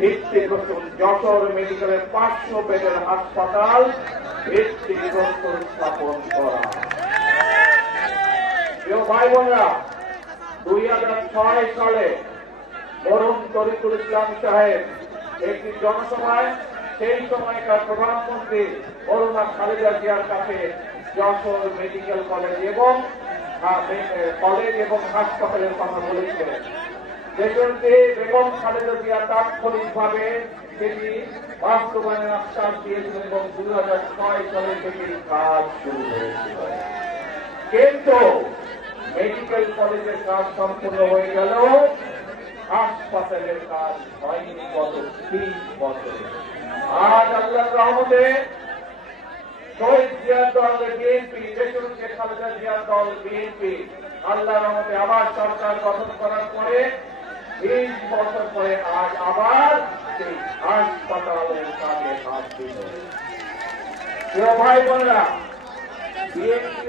ভিত্তিপ্রস্তর যশোর মেডিকেলের 500 বেডের হাসপাতাল ভিত্তিপ্রস্তর স্থাপন করা। প্রিয় ভাই বোনেরা, 2006 সালে মরহুম তরিকুল ইসলাম সাহেব একটি জনসভায় সেই সময়কার প্রধানমন্ত্রী মরহুমা খালেদা জিয়ার কাছে যশোর মেডিকেল কলেজ এবং হাসপাতালের কথা বলেছিলেন। যেগুলোতে বেগম খালেদা জিয়া তাৎক্ষণিকভাবে সেটি বাস্তবায়নের আশ্বাস দিয়েছিলেন এবং 2006 সালে সেটির কাজ শুরু হয়েছিল। কিন্তু মেডিকেল কলেজের কাজ সম্পূর্ণ হয়ে গেল, হাসপাতালের কাজ হয়নি গত 30 বছরে। আজ আল্লাহর রহমতে শহীদ জিয়ার দল বিএনপি, দেশকে খালেদা জিয়ার দল বিএনপি আল্লাহর রহমতে আবার সরকার গঠন করার পরে 20 বছর পরে আজ আবার সেই হাসপাতালের কাজে হাত দিল। প্রিয় ভাই বোনেরা, বিএনপি